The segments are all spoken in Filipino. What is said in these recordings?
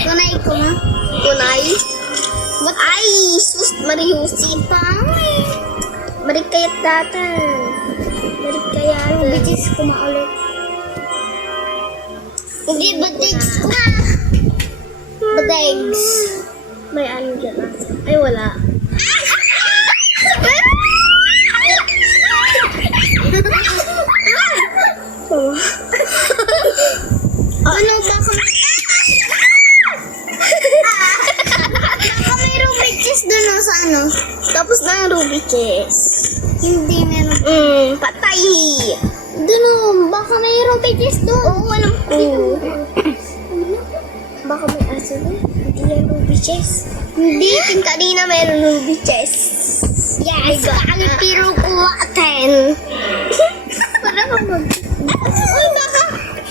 Kunay ko ma. Kunay? What? Ay, sus, Mariusi. Marik kayat datan. Marik kayat. Bitches ko maulit. Hindi, badags ko. Badags. May ano dyan ah. Ay, wala. Ano ba ka? Baka may Rubik chess dun o sa ano? Tapos na ang Ruby Chess. Hindi meron. Patay. Dun o, baka may Rubik chess dun. Oo, alam ko. Baka may aso doon. Hindi yan Ruby Chess. Hindi, ting kanina meron Ruby Chess. Yes, kalipiro ko atin. Para ka mag... Uy, baka,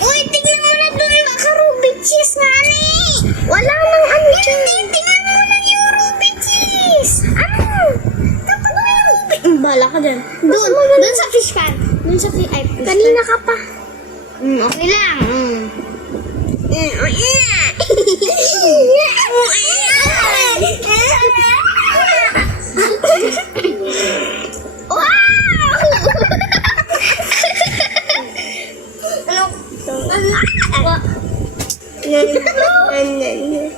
uy, tingnan mo na dun, baka Rubik chess nga ni. Wala nang ano dyan. Tingnan mo na yung Rubik chess. Ano? Dapat may Rubik. Bala ka dyan. Dun sa fish pan. Dun sa fish pan. Kanina ka pa. Okay lang.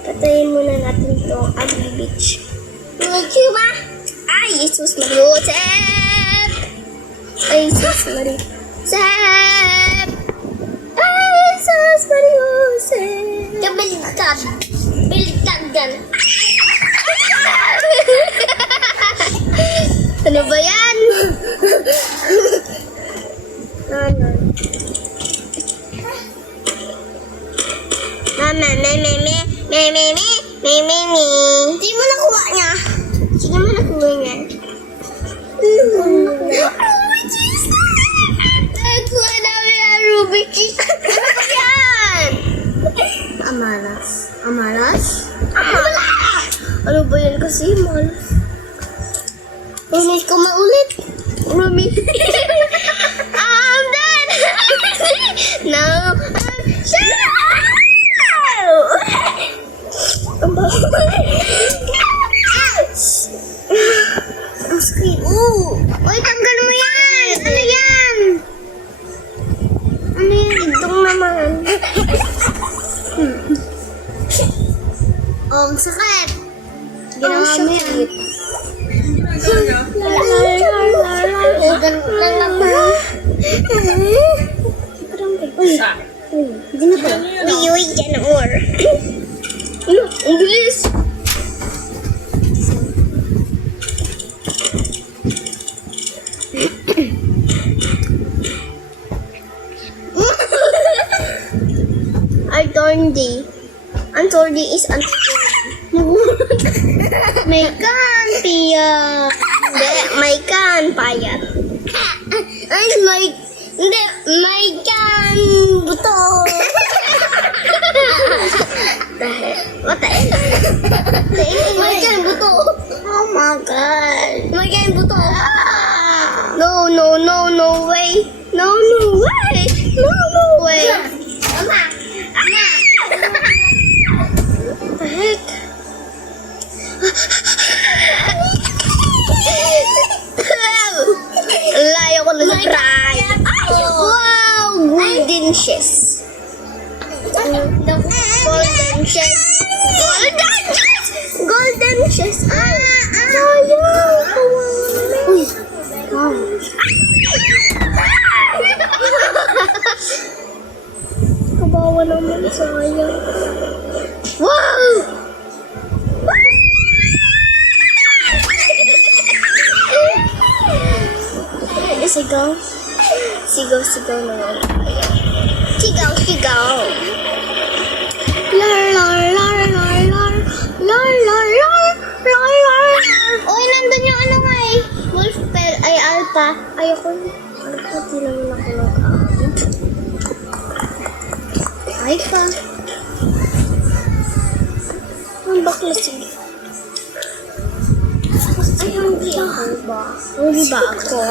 Patayin muna natin itong ugly bitch. Diba? Ay, Jesus Mariusep! Ay, Jesus Mariusep! Ay, Jesus Mariusep! Kabaligtad. Baligtad yan. Ano ba yan? Ano? Mama, me. Hindi mo nakuha niya. Sino mo nakuha niya? Nakuha namin ang Rubik chess. Ano ba yan? Amaras. Amaras? Ano ba yan kasi? Malas. Ulit ko maulit. Rumi. I'm dead. No. Shut up. Ang bago. Ang screen. Uy, tanggal mo yan. Ano yan? Ano yan? Itong naman. Oh, ang sakit. Ginawa mo yan. Hindi na ba? Uy, dyan ang or. Ano? Ang bilis. Artorndi. Antorndi is may kan, Pia. Hindi, may kan, payat. Ay, hindi, may kan, buto. What the hell? May kan, buto. Oh my God. May kan, buto. No way. No way. No way. Ama. What the heck? Layo ko nag-try. Wow! Golden chess. Golden chess. Golden chess. Sayang. Uy. Wow. Kabawa naman. Sayang. Wow! Sigaw. Sigaw naman. Sigaw. Uy, nandun yung ano nga eh. Wolf Pell ay alpha. Ayoko na. Alpha, di naman ako nag-out. Ay pa. Ang baklas yun. Ay, hungry ako ba? Hungry ba ako?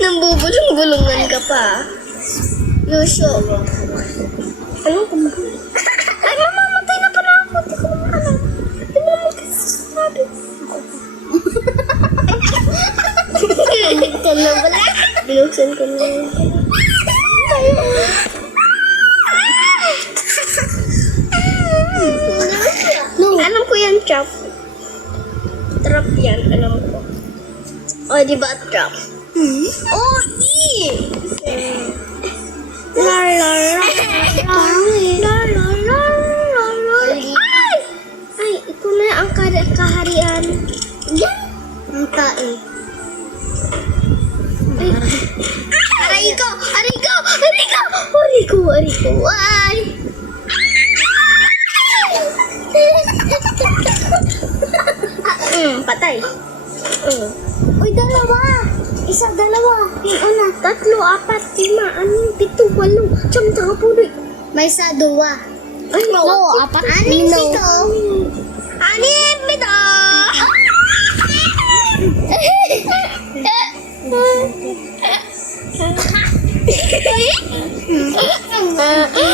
Nambubulong-bulungan ka pa. Yusho. Anong kumakain? Ay, mamamatay na pala ako. Di ko naman alam. Di mo naman kasi sabi. Binuksan na pala. Binuksan ko na. No. Alam ko yan, Chop. Trap yan, alam ko. O, di ba trap? Oh, la la la Ay! Ay, ito na ang kaharian. Yan! Ang tae. Ay! Aray ko! Aray ko! Aray ko! Aray ko! Aray ko! Ay! Patay. Uy, dalawa! Isa, dalawa. Yung una, 3, 4, 5, 6, 7, 8, 9, 10. May isa, 2. Ay, no, 4, 6, 7. 6, 7.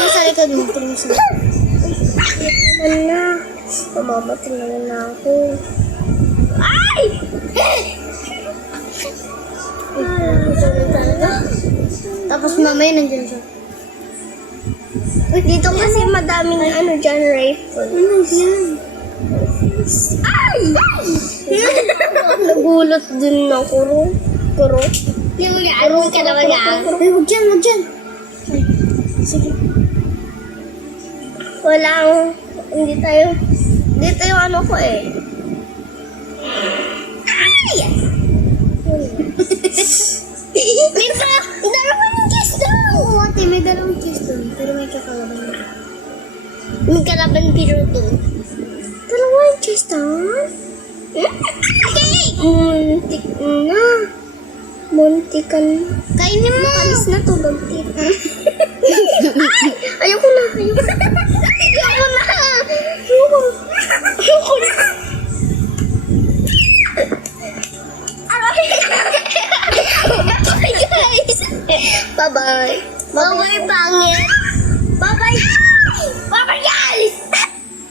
Sa likod mo, please. Ano na? Mamamatay na ako. Ay! Tapos mamaya nandiyan siya. Dito kasi madaming ano dyan, rifle. Ano yan? Ay! Nagulat din na kuro. Kuro. Ano ka naman yan? Ay, huwag dyan, huwag dyan. Ay, sige. Walang, hindi tayo ano ko eh. Ay! May dalawang kiss doon. Oo, ate, may dalawang kiss doon. Pero may kakalaban na. May kalaban pero doon. Dalawang kiss doon? Okay! Muntik na. Muntikan. Kainin mo. Alis na to, muntik. Ay! Ayoko na. Ayoko na. Ayoko na. Guys. Bye-bye. Bye-bye, pangit.